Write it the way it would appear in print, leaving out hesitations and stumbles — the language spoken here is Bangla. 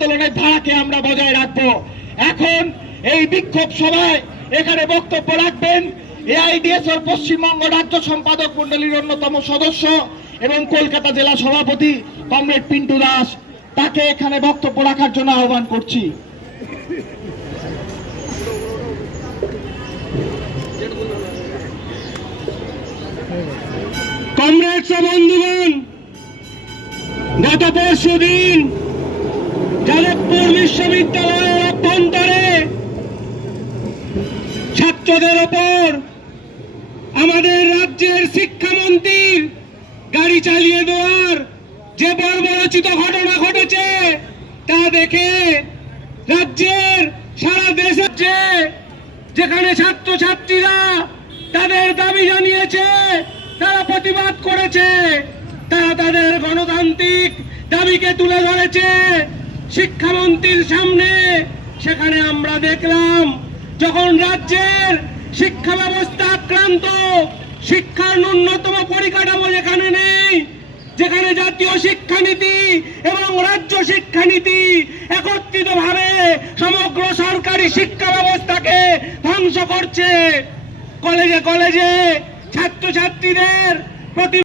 আন্দোলনের ধারাকে আমরা বজায় রাখবো। এখন এই বিক্ষোভ সভায় এখানে বক্তব্য রাখবেন এআইডিএসওর পশ্চিমবঙ্গ রাজ্য সম্পাদক মণ্ডলীর অন্যতম সদস্য এবং কলকাতা জেলা সভাপতি কমরেড পিন্টু দাস। তাকে এখানে বক্তব্য রাখার জন্য আহ্বান করছি। কমরেডস ও বন্ধুগণ, গত পরশুদিন যাদবপুর বিশ্ববিদ্যালয়ের অভ্যন্তরে ছাত্রদের ওপর আমাদের রাজ্যের শিক্ষামন্ত্রীর গাড়ি চালিয়ে দেওয়ার যে বর্বরোচিত ঘটনা ঘটেছে তা দেখে রাজ্যের সারা দেশে যেখানে ছাত্রছাত্রীরা তাদের দাবি জানিয়েছে, তারা প্রতিবাদ করেছে, তারা তাদের গণতান্ত্রিক দাবিকে তুলে ধরেছে শিক্ষামন্ত্রীর সামনে। সেখানে আমরা দেখলাম যখন রাজ্যের শিক্ষা ব্যবস্থা আক্রান্ত, শিক্ষার ন্যূনতম পরিকাঠামো যেখানে নেই, যেখানে জাতীয় শিক্ষানীতি এবং রাজ্য শিক্ষানীতি একত্রিতভাবে সমগ্র সরকারি শিক্ষা ব্যবস্থাকে ধ্বংস করছে, কলেজে কলেজে ছাত্রছাত্রীদের প্রতি